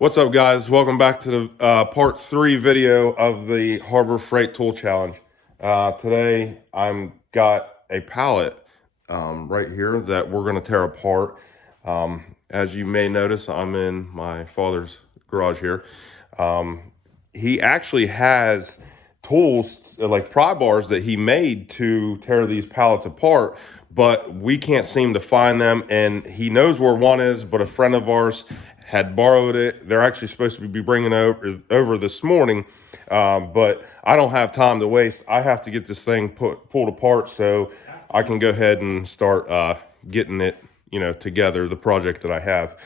What's up, guys? Welcome back to the part 3 video of the Harbor Freight Tool Challenge. Today I'm got a pallet right here that we're going to tear apart. As you may notice, I'm in my father's garage here. He actually has tools like pry bars that he made to tear these pallets apart, but we can't seem to find them, and he knows where one is, but a friend of ours had borrowed it. They're actually supposed to be bringing it over this morning, but I don't have time to waste. I have to get this thing pulled apart so I can go ahead and start getting it, together, the project that I have.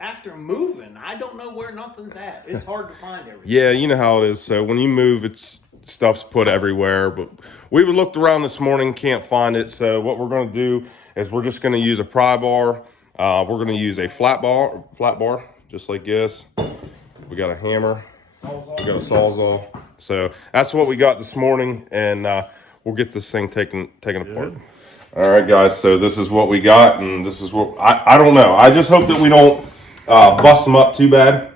After moving, I don't know where nothing's at. It's hard to find everything. Yeah, you know how it is. So when you move, stuff's put everywhere. But we looked around this morning, can't find it. So what we're going to do is we're just going to use a pry bar. We're going to use a flat bar, just like this. We got a hammer. We got a Sawzall. So that's what we got this morning, and we'll get this thing taken apart. All right, guys. So this is what we got, and this is what I don't know. I just hope that we don't bust them up too bad.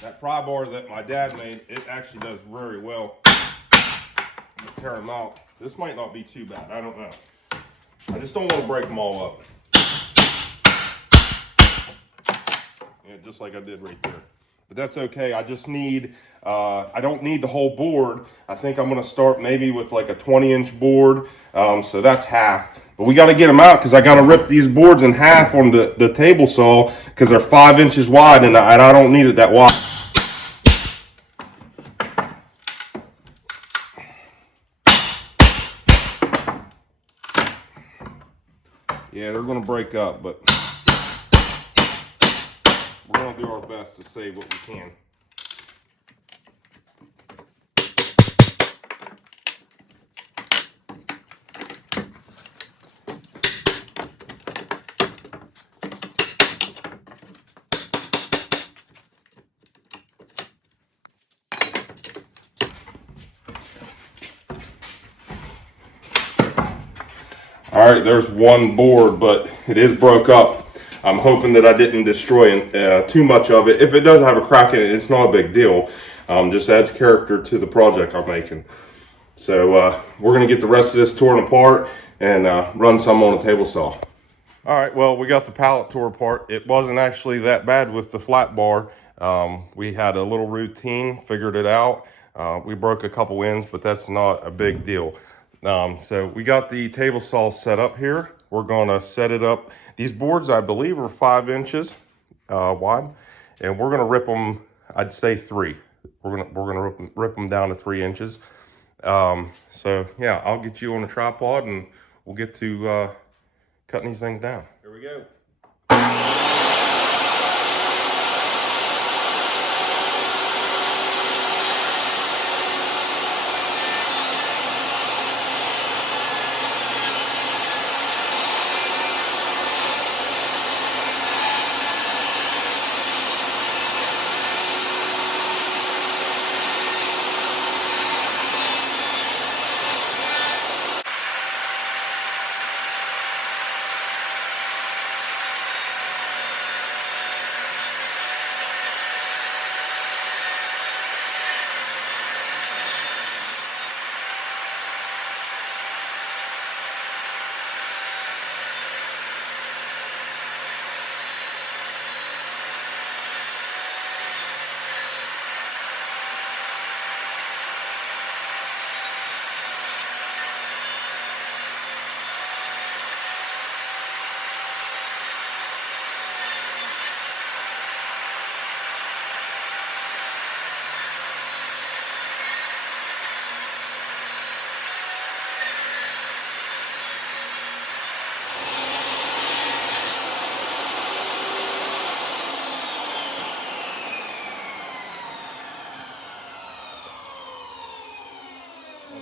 That pry bar that my dad made, it actually does very well. I'm gonna tear them out. This might not be too bad. I don't know. I just don't want to break them all up. Yeah, just like I did right there. But that's okay. I just need, I don't need the whole board. I think I'm going to start maybe with like a 20-inch board. So that's half. But we got to get them out because I got to rip these boards in half on the table saw because they're 5 inches wide, and I don't need it that wide. Yeah, they're going to break up, but we're going to do our best to save what we can. All right, there's one board, but it is broke up. I'm hoping that I didn't destroy too much of it. If it does have a crack in it, it's not a big deal. Just adds character to the project I'm making. So we're gonna get the rest of this torn apart and run some on a table saw. All right, well, we got the pallet tore apart. It wasn't actually that bad with the flat bar. We had a little routine, figured it out. We broke a couple ends, but that's not a big deal. So we got the table saw set up here. We're gonna set it up. These boards, I believe, are 5 inches wide, and we're gonna rip them. I'd say 3. We're gonna rip them down to 3 inches. So yeah, I'll get you on a tripod, and we'll get to cutting these things down. Here we go.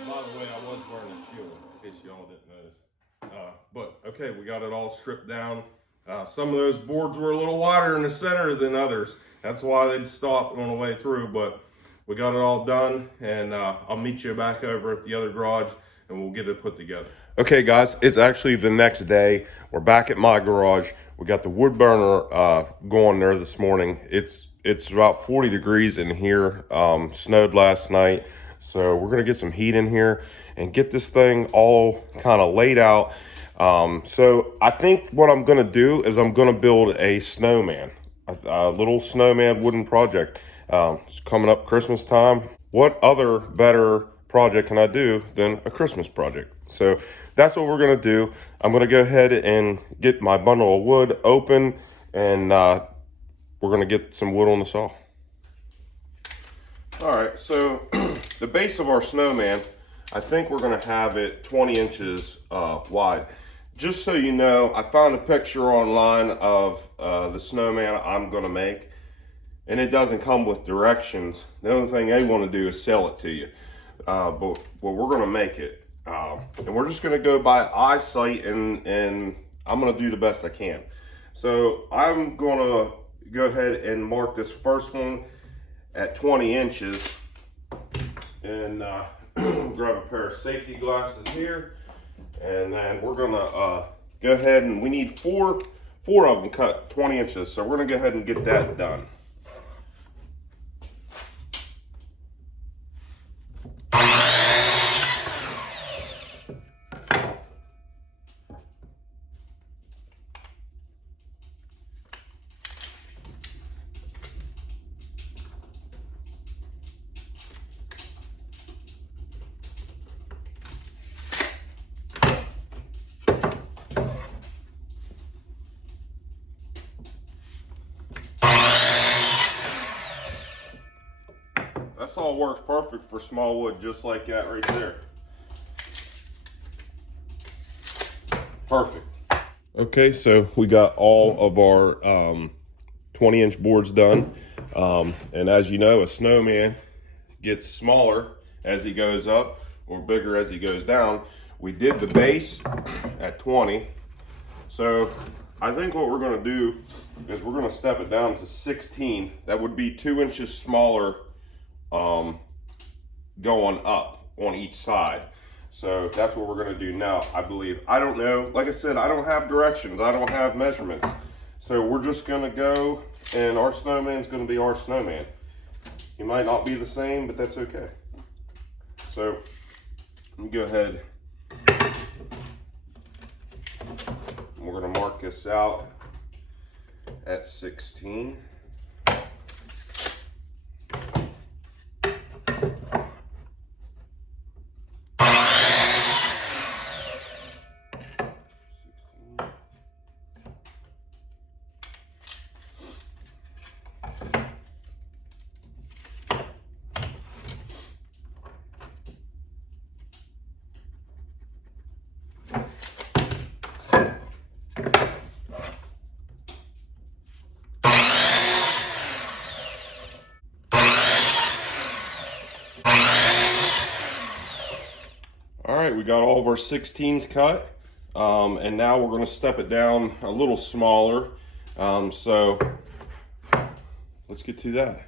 By the way, I was wearing a shield, in case y'all didn't notice. But okay, we got it all stripped down. Some of those boards were a little wider in the center than others. That's why they'd stop on the way through, but we got it all done, and I'll meet you back over at the other garage, and we'll get it put together. Okay, guys, it's actually the next day. We're back at my garage. We got the wood burner going there this morning. It's about 40 degrees in here. Snowed last night, so we're gonna get some heat in here and get this thing all kind of laid out. So I think what I'm gonna do is I'm gonna build a snowman, a little snowman wooden project. It's coming up Christmas time. What other better project can I do than a Christmas project? So that's what we're gonna do. I'm gonna go ahead and get my bundle of wood open, and we're gonna get some wood on the saw. All right, so the base of our snowman, I think we're gonna have it 20 inches wide. Just so you know, I found a picture online of the snowman I'm gonna make, and it doesn't come with directions. The only thing they wanna do is sell it to you. But we're gonna make it. And we're just gonna go by eyesight, and I'm gonna do the best I can. So I'm gonna go ahead and mark this first one at 20 inches, and grab a pair of safety glasses here, and then we're gonna go ahead, and we need four of them cut 20 inches. So we're gonna go ahead and get that done. This all works perfect for small wood, just like that right there. Perfect. Okay, so we got all of our 20-inch boards done. And as you know, a snowman gets smaller as he goes up, or bigger as he goes down. We did the base at 20. So I think what we're gonna do is we're gonna step it down to 16. That would be 2 inches smaller going up on each side. So that's what we're gonna do now, I believe. I don't know, like I said, I don't have directions, I don't have measurements. So we're just gonna go, and our snowman's gonna be our snowman. He might not be the same, but that's okay. So let me go ahead. We're gonna mark this out at 16. All right, we got all of our 16s cut, and now we're going to step it down a little smaller. So let's get to that.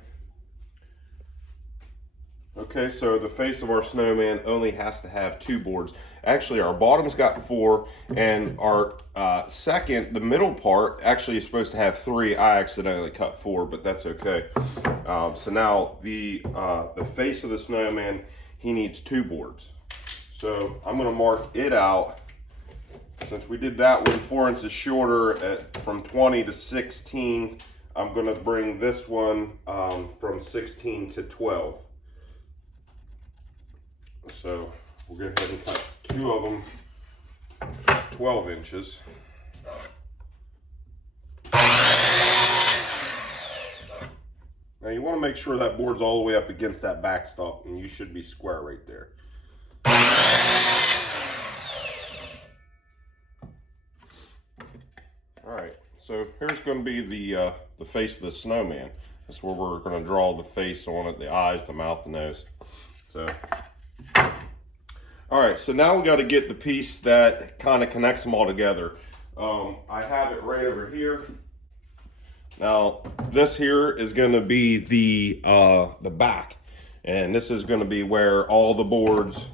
Okay, so the face of our snowman only has to have 2 boards. Actually, our bottom's got 4, and our second, the middle part, actually is supposed to have 3. I accidentally cut 4, but that's okay. So now the face of the snowman, he needs 2 boards. So I'm gonna mark it out. Since we did that one 4 inches shorter from 20 to 16, I'm gonna bring this one from 16 to 12. So we'll go ahead and cut 2 of them 12 inches. Now you wanna make sure that board's all the way up against that backstop, and you should be square right there. Alright, so here's going to be the face of the snowman. That's where we're going to draw the face on it, the eyes, the mouth, the nose. So, alright, so now we got to get the piece that kind of connects them all together. I have it right over here. Now, this here is going to be the back. And this is going to be where all the boards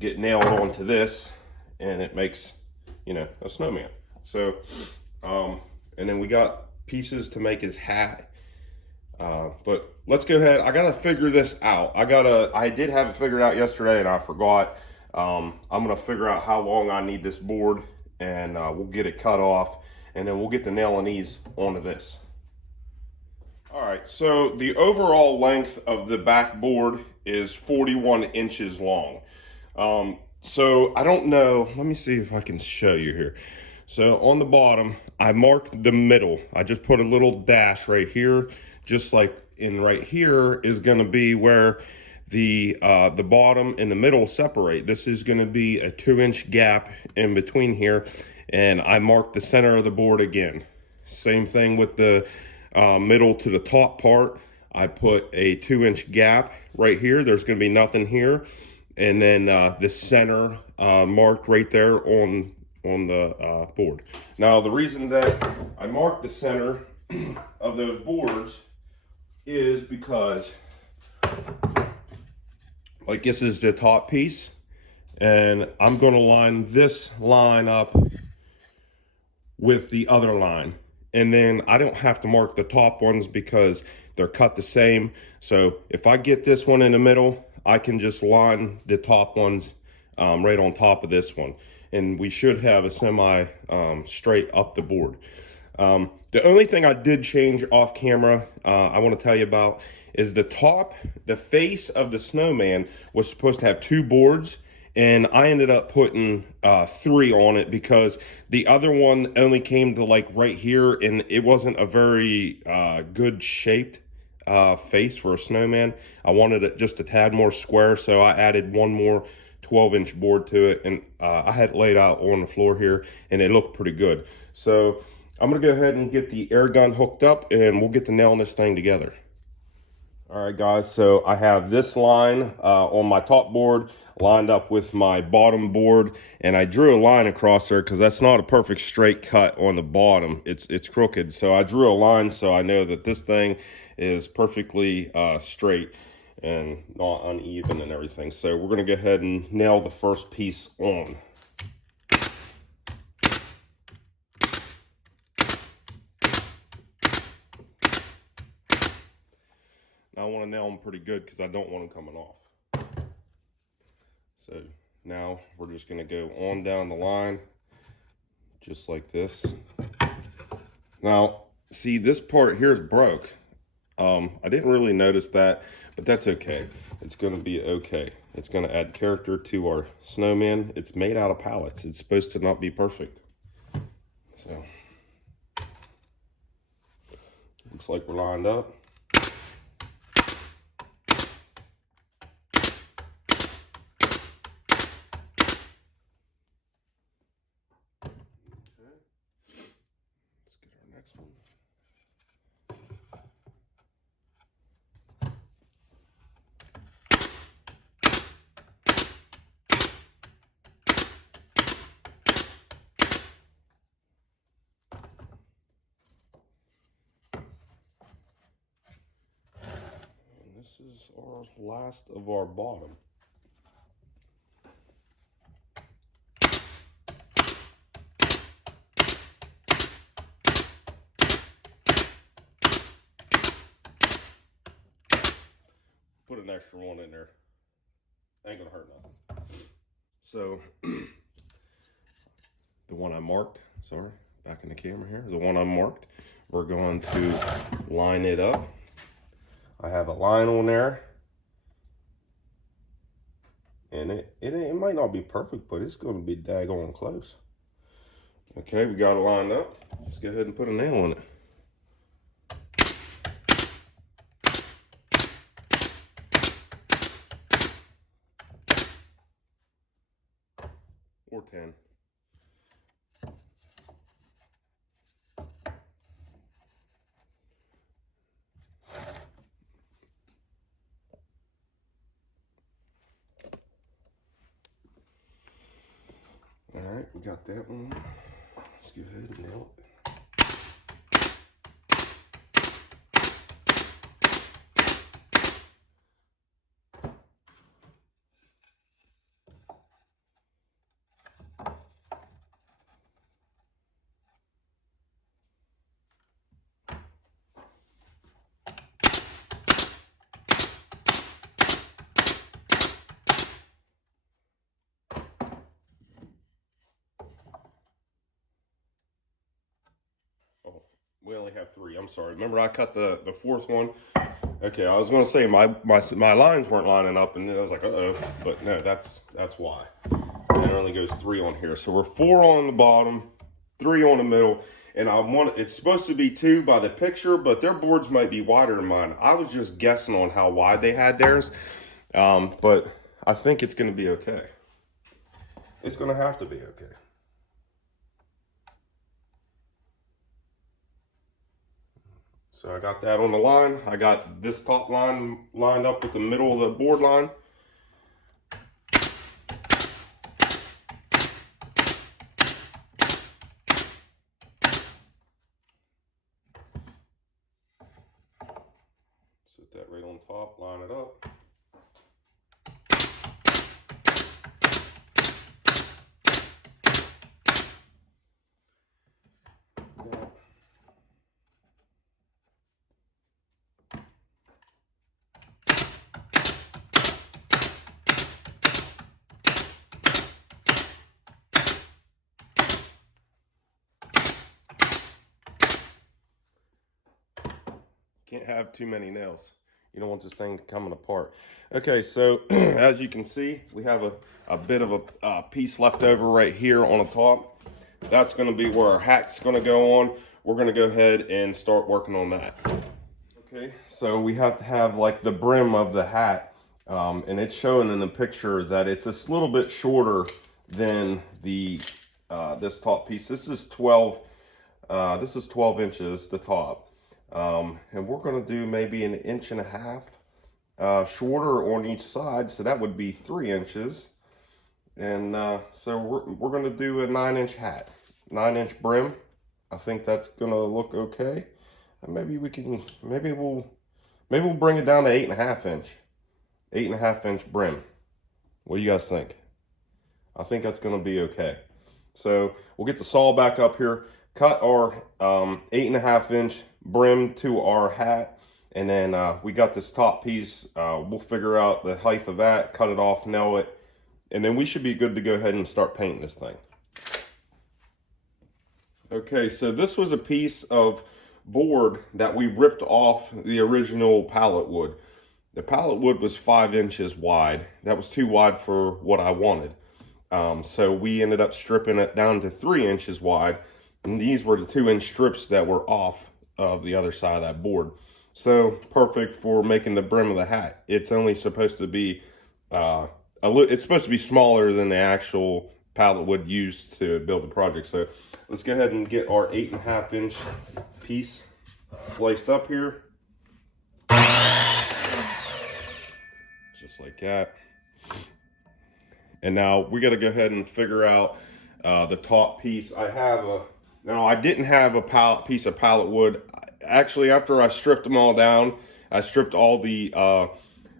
get nailed onto this, and it makes, you know, a snowman. So And then we got pieces to make his hat. But let's go ahead. I gotta figure this out. I did have it figured out yesterday and I forgot. I'm gonna figure out how long I need this board, and we'll get it cut off, and then we'll get the nailing these onto this. All right, so the overall length of the back board is 41 inches long. So I don't know, let me see if I can show you here. So on the bottom, I marked the middle. I just put a little dash right here, just like in right here is gonna be where the bottom and the middle separate. This is gonna be a 2-inch gap in between here, and I marked the center of the board again. Same thing with the middle to the top part. I put a 2-inch gap right here. There's gonna be nothing here. And then the center marked right there on the board. Now the reason that I marked the center of those boards is because, like, this is the top piece, and I'm gonna line this line up with the other line. And then I don't have to mark the top ones because they're cut the same. So if I get this one in the middle, I can just line the top ones right on top of this one. And we should have a semi straight up the board. The only thing I did change off camera, I want to tell you about, is the face of the snowman was supposed to have 2 boards, and I ended up putting 3 on it because the other one only came to like right here, and it wasn't a very good shaped face for a snowman. I wanted it just a tad more square, so I added one more 12-inch board to it, and I had it laid out on the floor here, and it looked pretty good. So I'm gonna go ahead and get the air gun hooked up, and we'll get to nailing this thing together. All right, guys, so I have this line on my top board lined up with my bottom board, and I drew a line across there because that's not a perfect straight cut on the bottom. It's crooked, so I drew a line so I know that this thing is perfectly straight and not uneven and everything. So we're gonna go ahead and nail the first piece on. Now I want to nail them pretty good because I don't want them coming off. So now we're just going to go on down the line just like this. Now see, this part here is broke. I didn't really notice that, but that's okay. It's going to be okay. It's going to add character to our snowman. It's made out of pallets. It's supposed to not be perfect. So looks like we're lined up. Next one. And this is our last of our bottom. Put an extra one in there. Ain't gonna hurt nothing. So the one I marked, sorry, back in the camera here, the one I marked, we're going to line it up. I have a line on there, and it might not be perfect, but it's gonna be daggone close. Okay, we got it lined up. Let's go ahead and put a nail on it. Or 10. All right, we got that one. Let's go ahead and nail it. We only have 3. I'm sorry. Remember I cut the 4th one? Okay, I was going to say my lines weren't lining up, and then I was like, uh-oh. But no, that's why. And it only goes 3 on here. So we're 4 on the bottom, 3 on the middle. And it's supposed to be 2 by the picture, but their boards might be wider than mine. I was just guessing on how wide they had theirs. But I think it's going to be okay. It's going to have to be okay. So I got that on the line. I got this top line lined up with the middle of the board line. Set that right on top, line it up. Can't have too many nails. You don't want this thing coming apart. Okay, so as you can see, we have a bit of a piece left over right here on the top. That's going to be where our hat's going to go on. We're going to go ahead and start working on that. Okay, so we have to have like the brim of the hat, and it's showing in the picture that it's a little bit shorter than the this top piece. This is 12 inches, the top. And we're going to do maybe 1.5 inches shorter on each side, so that would be 3 inches. And so we're going to do a 9-inch hat, 9-inch brim. I think that's going to look okay. And maybe we'll bring it down to 8.5 inch, 8.5 inch brim. What do you guys think? I think that's going to be okay. So we'll get the saw back up here, cut our 8.5 inch brim to our hat, and then we got this top piece. We'll figure out the height of that, cut it off, nail it, and then we should be good to go ahead and start painting this thing. Okay, so this was a piece of board that we ripped off the original pallet wood. The pallet wood was 5 inches wide. That was too wide for what I wanted. So we ended up stripping it down to 3 inches wide, and these were the 2-inch strips that were off of the other side of that board. So perfect for making the brim of the hat. It's only supposed to be it's supposed to be smaller than the actual pallet wood used to build the project. So let's go ahead and get our 8.5 inch piece sliced up here, just like that. And now we got to go ahead and figure out the top piece. I didn't have a piece of pallet wood. Actually, after I stripped them all down, I stripped all the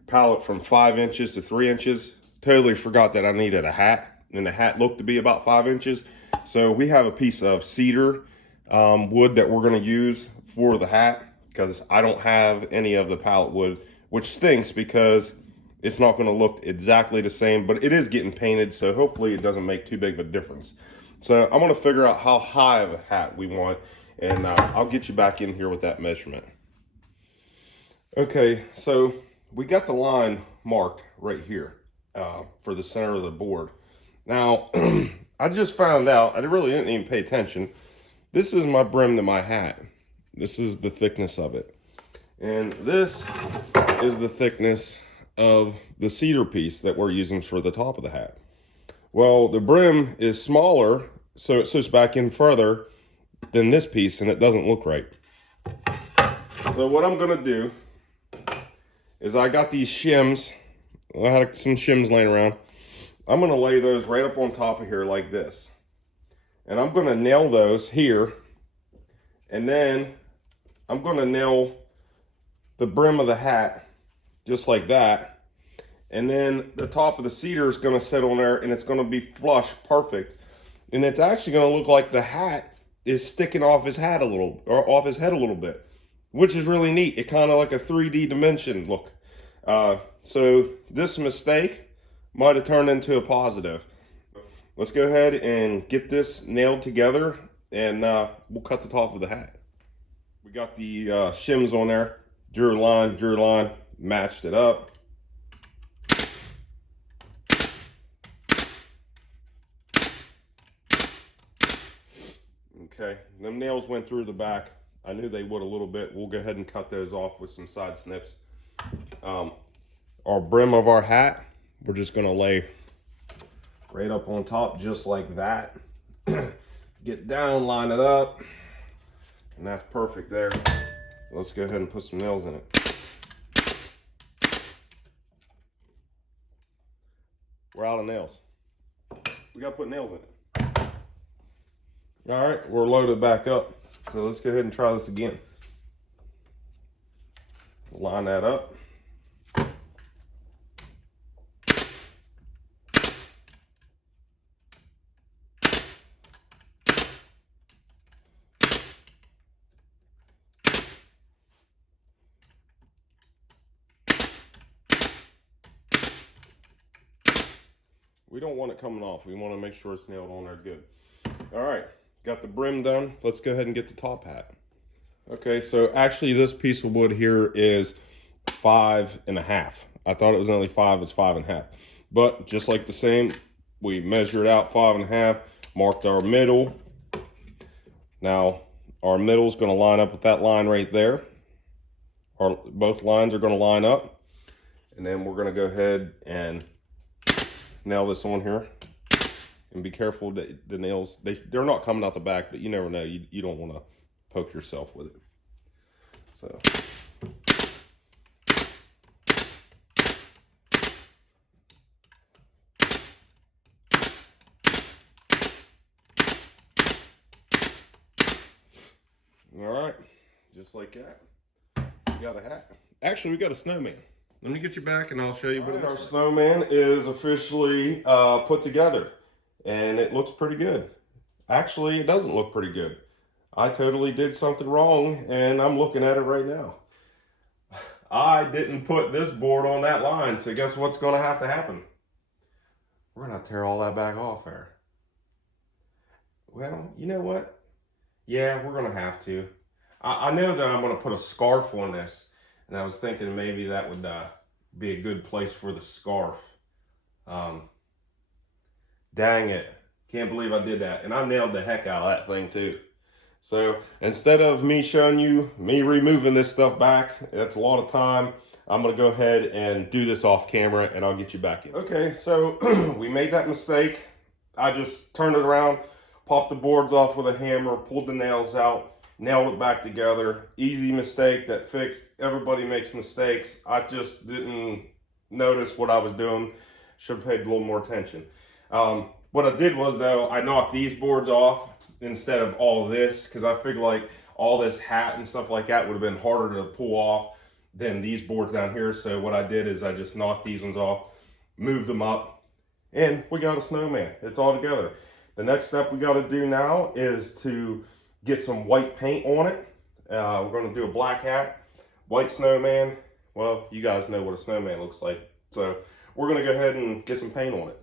pallet from 5 inches to 3 inches. Totally forgot that I needed a hat, and the hat looked to be about 5 inches. So we have a piece of cedar wood that we're going to use for the hat, because I don't have any of the pallet wood, which stinks because it's not going to look exactly the same, but it is getting painted, so hopefully it doesn't make too big of a difference. So I'm going to figure out how high of a hat we want, and I'll get you back in here with that measurement. Okay, so we got the line marked right here for the center of the board. Now, I just found out, I really didn't even pay attention. This is my brim to my hat. This is the thickness of it. And this is the thickness of the cedar piece that we're using for the top of the hat. Well, the brim is smaller, so it sits back in further than this piece, and it doesn't look right. So what I'm gonna do is, I got these shims. I had some shims laying around. I'm gonna lay those right up on top of here like this. And I'm gonna nail those here, and then I'm gonna nail the brim of the hat just like that. And then the top of the cedar is going to sit on there, and it's going to be flush, perfect. And it's actually going to look like the hat is sticking off his hat a little, or off his head a little bit, which is really neat. It kind of like a 3D dimension look. So this mistake might have turned into a positive. Let's go ahead and get this nailed together, and we'll cut the top of the hat. We got the shims on there, drew a line, matched it up. Okay, them nails went through the back. I knew they would a little bit. We'll go ahead and cut those off with some side snips. Our brim of our hat, we're just gonna lay right up on top just like that. Get down, line it up, and that's perfect there. So let's go ahead and put some nails in it. We're out of nails. We gotta put nails in it. All right, we're loaded back up. So let's go ahead and try this again. Line that up. We don't want it coming off. We want to make sure it's nailed on there good. All right, got the brim done. Let's go ahead and get the top hat. Okay, so actually this piece of wood here is 5.5. I thought it was only 5, it's 5.5. But just like the same, we measured out 5.5, marked our middle. Now, our middle is gonna line up with that line right there. Both lines are gonna line up. And then we're gonna go ahead and nail this on here. And be careful that the nails, they're not coming out the back, but you never know. You don't want to poke yourself with it. So. All right, just like that. We got a hat. Actually, we got a snowman. Let me get you back and I'll show you what it is. Our snowman is officially put together. And it looks pretty good. Actually, it doesn't look pretty good. I totally did something wrong, and I'm looking at it right now. I didn't put this board on that line, so guess what's going to have to happen? We're going to tear all that back off there. Well, you know what? Yeah, we're going to have to. I know that I'm going to put a scarf on this, and I was thinking maybe that would be a good place for the scarf. Dang it. Can't believe I did that. And I nailed the heck out of that thing too. So instead of me showing you me removing this stuff back, that's a lot of time. I'm going to go ahead and do this off camera and I'll get you back in. Okay, so we made that mistake. I just turned it around, popped the boards off with a hammer, pulled the nails out, nailed it back together. Easy mistake that fixed. Everybody makes mistakes. I just didn't notice what I was doing. Should have paid a little more attention. What I did was, though, I knocked these boards off instead of all of this, because I figured like all this hat and stuff like that would have been harder to pull off than these boards down here. So what I did is I just knocked these ones off, moved them up, and we got a snowman. It's all together. The next step we got to do now is to get some white paint on it. We're going to do a black hat, white snowman. Well, you guys know what a snowman looks like. So we're going to go ahead and get some paint on it.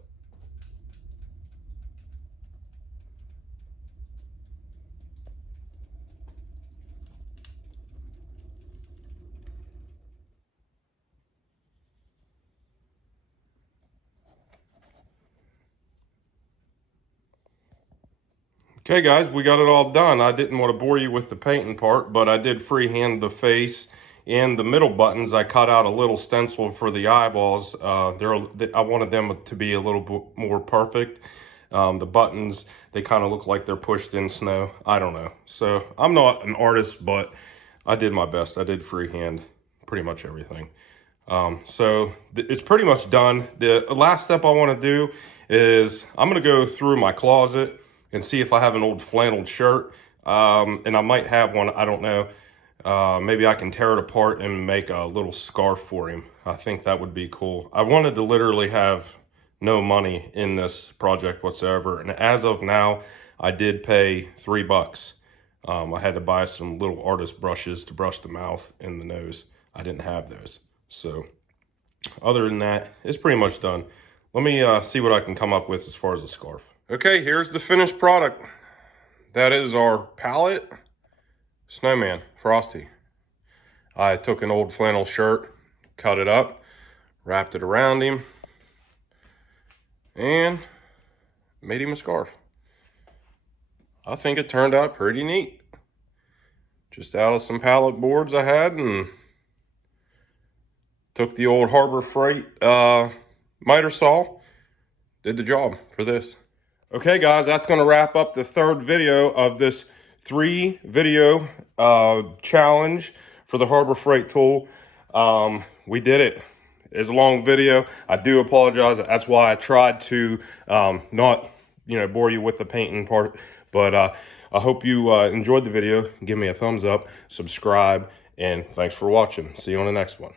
Okay guys, we got it all done. I didn't want to bore you with the painting part, but I did freehand the face and the middle buttons. I cut out a little stencil for the eyeballs. I wanted them to be a little bit more perfect. The buttons, they kind of look like they're pushed in snow. I don't know. So I'm not an artist, but I did my best. I did freehand pretty much everything. So it's pretty much done. The last step I want to do is I'm going to go through my closet and see if I have an old flannel shirt. And I might have one, I don't know. Maybe I can tear it apart and make a little scarf for him. I think that would be cool. I wanted to literally have no money in this project whatsoever. And as of now, I did pay $3. I had to buy some little artist brushes to brush the mouth and the nose. I didn't have those. So other than that, it's pretty much done. Let me see what I can come up with as far as a scarf. Okay, here's the finished product. That is our pallet snowman, Frosty. I took an old flannel shirt, cut it up, wrapped it around him, and made him a scarf. I think it turned out pretty neat. Just out of some pallet boards I had, and took the old Harbor Freight miter saw, did the job for this. Okay guys, that's gonna wrap up the third video of this 3-video challenge for the Harbor Freight tool. We did it. It's a long video. I do apologize. That's why I tried to not, bore you with the painting part. But I hope you enjoyed the video. Give me a thumbs up, subscribe, and thanks for watching. See you on the next one.